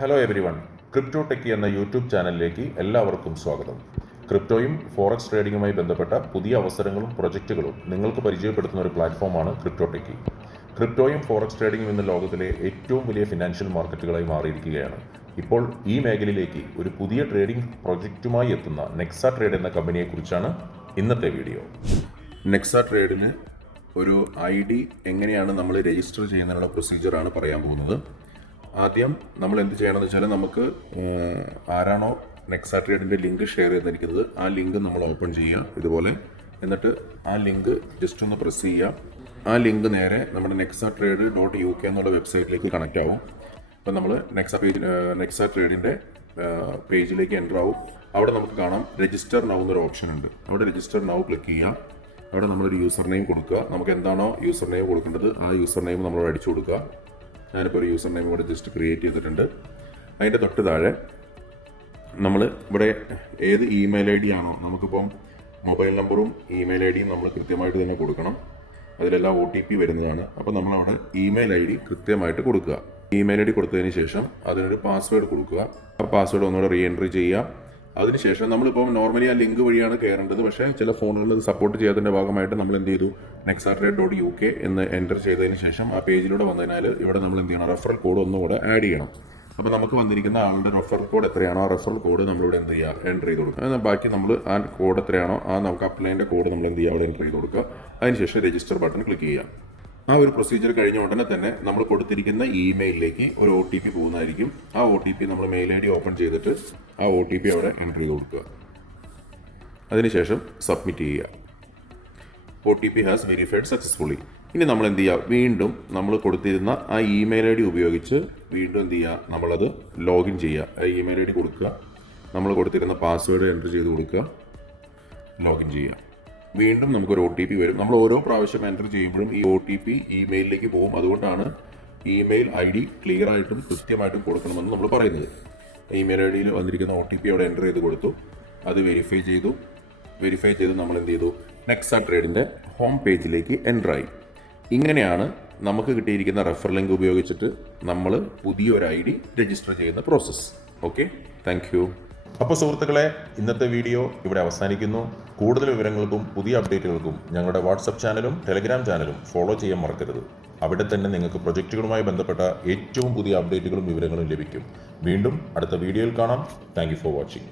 Hello every one, crypto techie എന്ന YouTube ചാനലിലേക്ക് എല്ലാവർക്കും സ്വാഗതം. ക്രിപ്റ്റോയും ഫോറക്സ് ട്രേഡിങ്ങുമായി ബന്ധപ്പെട്ട പുതിയ അവസരങ്ങളും പ്രൊജക്റ്റുകളും നിങ്ങൾക്ക് പരിചയപ്പെടുത്തുന്ന ഒരു പ്ലാറ്റ്ഫോമാണ് ക്രിപ്റ്റോ ടെക്കി. ക്രിപ്റ്റോയും ഫോറക്സ് ട്രേഡിങ്ങും ഇന്ന് ലോകത്തിലെ ഏറ്റവും വലിയ ഫിനാൻഷ്യൽ മാർക്കറ്റുകളായി മാറിയിരിക്കുകയാണ്. ഇപ്പോൾ ഈ മേഖലയിലേക്ക് ഒരു പുതിയ ട്രേഡിംഗ് പ്രൊജക്റ്റുമായി എത്തുന്ന നെക്സ ട്രേഡ് എന്ന കമ്പനിയെക്കുറിച്ചാണ് ഇന്നത്തെ വീഡിയോ. നെക്സ ട്രേഡിന് ഒരു ID എങ്ങനെയാണ് നമ്മൾ രജിസ്റ്റർ ചെയ്യുന്നതിനുള്ള പ്രൊസീജിയറാണ് പറയാൻ പോകുന്നത്. ആദ്യം നമ്മൾ എന്ത് ചെയ്യണമെന്ന് വെച്ചാൽ, നമുക്ക് ആരാണോ നെക്സ ട്രേഡിൻ്റെ ലിങ്ക് ഷെയർ ചെയ്തിരിക്കുന്നത് ആ ലിങ്ക് നമ്മൾ ഓപ്പൺ ചെയ്യുക ഇതുപോലെ. എന്നിട്ട് ആ ലിങ്ക് ജസ്റ്റ് ഒന്ന് പ്രസ് ചെയ്യുക. ആ ലിങ്ക് നേരെ നമ്മുടെ nexatrade.uk എന്നുള്ള വെബ്സൈറ്റിലേക്ക് കണക്റ്റ് ആവും. അപ്പം നമ്മൾ നെക്സ ട്രേഡിൻ്റെ പേജിലേക്ക് എൻ്റർ ആവും. അവിടെ നമുക്ക് കാണാം രജിസ്റ്റർ നൗ എന്നൊരു ഓപ്ഷൻ ഉണ്ട്. അവിടെ രജിസ്റ്റർ നൗ ക്ലിക്ക് ചെയ്യുക. അവിടെ നമ്മളൊരു യൂസർ നെയിം കൊടുക്കുക. നമുക്ക് എന്താണോ യൂസർ നെയിം കൊടുക്കേണ്ടത് ആ യൂസർ നെയിം നമ്മൾ അടിച്ചു കൊടുക്കുക. ഞാനിപ്പോൾ ഒരു യൂസർ നെയിം കൂടെ ജസ്റ്റ് ക്രിയേറ്റ് ചെയ്തിട്ടുണ്ട്. അതിൻ്റെ തൊട്ട് താഴെ നമ്മൾ ഇവിടെ ഏത് ഇമെയിൽ ID ആണോ, നമുക്കിപ്പം മൊബൈൽ നമ്പറും ഇമെയിൽ IDയും നമ്മൾ കൃത്യമായിട്ട് തന്നെ കൊടുക്കണം. അതിലെല്ലാം OTP വരുന്നതാണ്. അപ്പോൾ നമ്മളവിടെ ഇമെയിൽ ID കൃത്യമായിട്ട് കൊടുക്കുക. ഇമെയിൽ ID കൊടുത്തതിന് ശേഷം അതിനൊരു പാസ്വേഡ് കൊടുക്കുക. ആ പാസ്വേഡ് ഒന്നുകൂടെ റീ എൻട്രി ചെയ്യുക. അതിനുശേഷം നമ്മളിപ്പോൾ നോർമലി ആ ലിങ്ക് വഴിയാണ് കയറേണ്ടത്. പക്ഷേ ചില ഫോണുകളിൽ ഇത് സപ്പോർട്ട് ചെയ്യാത്തതിൻ്റെ ഭാഗമായിട്ട് നമ്മൾ എന്ത് ചെയ്തു, nexatrade.uk എന്ന് എൻ്റർ ചെയ്തതിന് ശേഷം ആ പേജിലൂടെ വന്നതിനാൽ ഇവിടെ നമ്മൾ എന്ത് ചെയ്യണം, റെഫറൽ കോഡ് ഒന്നുകൂടെ ആഡ് ചെയ്യണം. അപ്പോൾ നമുക്ക് വന്നിരിക്കുന്ന ആളുടെ റെഫറൽ കോഡ് എത്രയാണോ ആ റെഫറൽ കോഡ് നമ്മളിവിടെ എന്ത് ചെയ്യുക, എൻ്റർ ചെയ്ത് കൊടുക്കുക. ബാക്കി നമ്മൾ ആ കോഡ് എത്രയാണോ ആ നമുക്ക് അപ്ലൈൻ്റെ കോഡ് നമ്മൾ എന്ത് ചെയ്യുക, അവിടെ എൻ്റർ ചെയ്ത് കൊടുക്കുക. അതിനുശേഷം രജിസ്റ്റർ ബട്ടൺ ക്ലിക്ക് ചെയ്യുക. ആ ഒരു പ്രൊസീജിയർ കഴിഞ്ഞ ഉടനെ തന്നെ നമ്മൾ കൊടുത്തിരിക്കുന്ന ഇമെയിലിലേക്ക് ഒരു OTP പോകുന്നതായിരിക്കും. ആ OTP നമ്മൾ മെയിൽ ID ഓപ്പൺ ചെയ്തിട്ട് ആ OTP അവിടെ എൻ്റർ ചെയ്ത് കൊടുക്കുക. അതിനുശേഷം സബ്മിറ്റ് ചെയ്യുക. OTP has verified successfully. ഇനി നമ്മൾ എന്ത് ചെയ്യുക, വീണ്ടും നമ്മൾ കൊടുത്തിരുന്ന ആ ഇമെയിൽ ID ഉപയോഗിച്ച് വീണ്ടും എന്ത് ചെയ്യുക, നമ്മളത് ലോഗിൻ ചെയ്യുക. ആ ഇമെയിൽ ID കൊടുക്കുക, നമ്മൾ കൊടുത്തിരുന്ന പാസ്വേഡ് എൻ്റർ ചെയ്ത് കൊടുക്കുക, ലോഗിൻ ചെയ്യുക. വീണ്ടും നമുക്കൊരു OTP വരും. നമ്മൾ ഓരോ പ്രാവശ്യം എൻ്റർ ചെയ്യുമ്പോഴും ഈ OTP ഇമെയിലിലേക്ക് പോകും. അതുകൊണ്ടാണ് ഇമെയിൽ ID ക്ലിയർ ആയിട്ടും കൃത്യമായിട്ടും കൊടുക്കണമെന്ന് നമ്മൾ പറയുന്നത്. ഇമെയിൽ IDയിൽ വന്നിരിക്കുന്ന OTP അവിടെ എൻ്റർ ചെയ്ത് കൊടുത്തു. അത് വെരിഫൈ ചെയ്ത് നമ്മൾ എന്ത് ചെയ്തു, നെക്സ ട്രേഡിൻ്റെ ഹോം പേജിലേക്ക് എൻ്റർ ആയി. ഇങ്ങനെയാണ് നമുക്ക് കിട്ടിയിരിക്കുന്ന റെഫർ ലിങ്ക് ഉപയോഗിച്ചിട്ട് നമ്മൾ പുതിയൊരു ID രജിസ്റ്റർ ചെയ്യുന്ന പ്രോസസ്സ്. Okay, thank you. അപ്പോൾ സുഹൃത്തുക്കളെ, ഇന്നത്തെ വീഡിയോ ഇവിടെ അവസാനിക്കുന്നു. കൂടുതൽ വിവരങ്ങൾക്കും പുതിയ അപ്ഡേറ്റുകൾക്കും ഞങ്ങളുടെ വാട്സപ്പ് ചാനലും ടെലിഗ്രാം ചാനലും ഫോളോ ചെയ്യാൻ മറക്കരുത്. അവിടെ തന്നെ നിങ്ങൾക്ക് പ്രൊജക്റ്റുകളുമായി ബന്ധപ്പെട്ട ഏറ്റവും പുതിയ അപ്ഡേറ്റുകളും വിവരങ്ങളും ലഭിക്കും. വീണ്ടും അടുത്ത വീഡിയോയിൽ കാണാം. Thank you for watching.